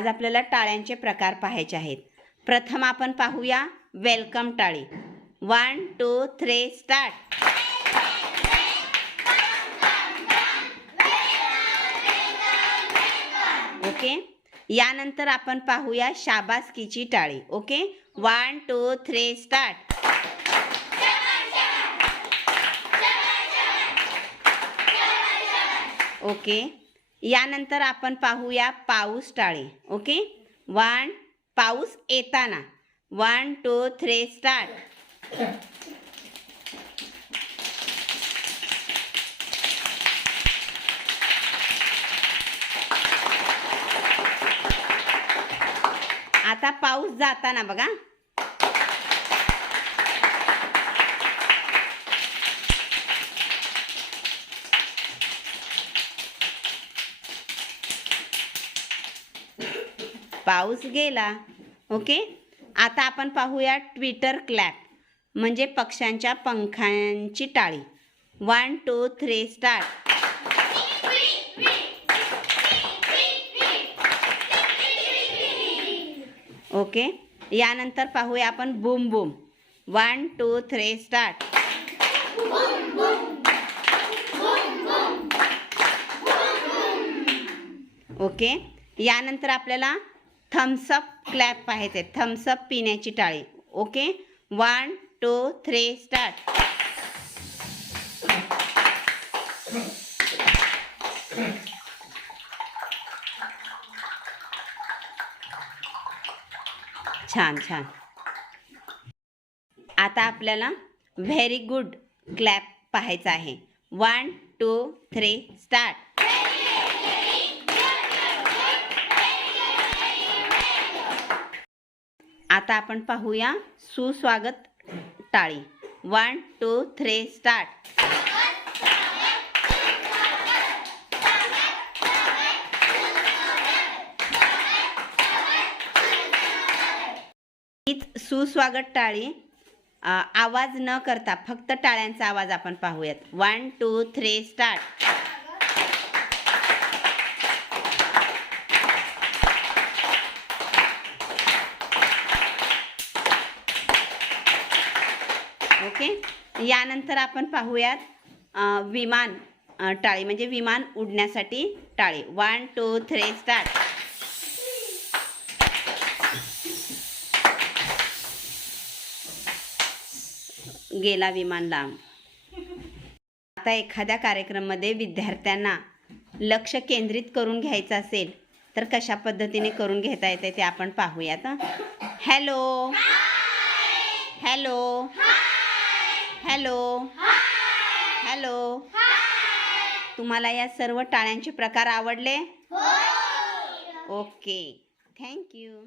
आज आपल्याला टाळ्यांचे प्रकार पाहायचे आहेत. प्रथम आपण पाहूया वेलकम टाळी. One two three start okay यानंतर आपण पाहूया शाबासकीची टाळी. Okay one two three start okay यानंतर आपण पाहूया पाऊस टाळे ओके? वन पाऊस येताना. वन टू थ्री स्टार्ट आता पाऊस जाताना बघा. पाऊस गेला ओके? आता आपण पाहूया ट्विटर क्लॅप म्हणजे पक्ष्यांच्या पंखांची टाळी. One two three start okay? यानंतर पाहूया आपण boom boom. One two three start okay? यानंतर आपल्याला थम्सअप क्लॅप पाहायचे थम्सअप पिण्याची टाळी. Okay one two three start छान छान. आता आपल्याला व्हेरी गुड क्लॅप पाहायचा आहे. वन टू थ्री स्टार्ट आता आपण पाहूया सुस्वागत टाळी. वन टू थ्री स्टार्ट सुस्वागत टाळी आवाज न करता फक्त टाळ्यांचा आवाज आपण पाहूयात. One two three start okay? यानंतर आपण पाहूयात विमान टाळी म्हणजे विमान उडण्यासाठी टाळी. वन टू थ्री स्टार्ट गेला विमान लांब. आता एखाद्या कार्यक्रममध्ये विद्यार्थ्यांना लक्ष केंद्रित करून घ्यायचं असेल तर कशा पद्धतीने करून घेता येते ते आपण पाहूयात. Hello hello hello. हॅलो. तुम्हाला या सर्व टाळ्यांचे प्रकार आवडले? ओके. Thank you.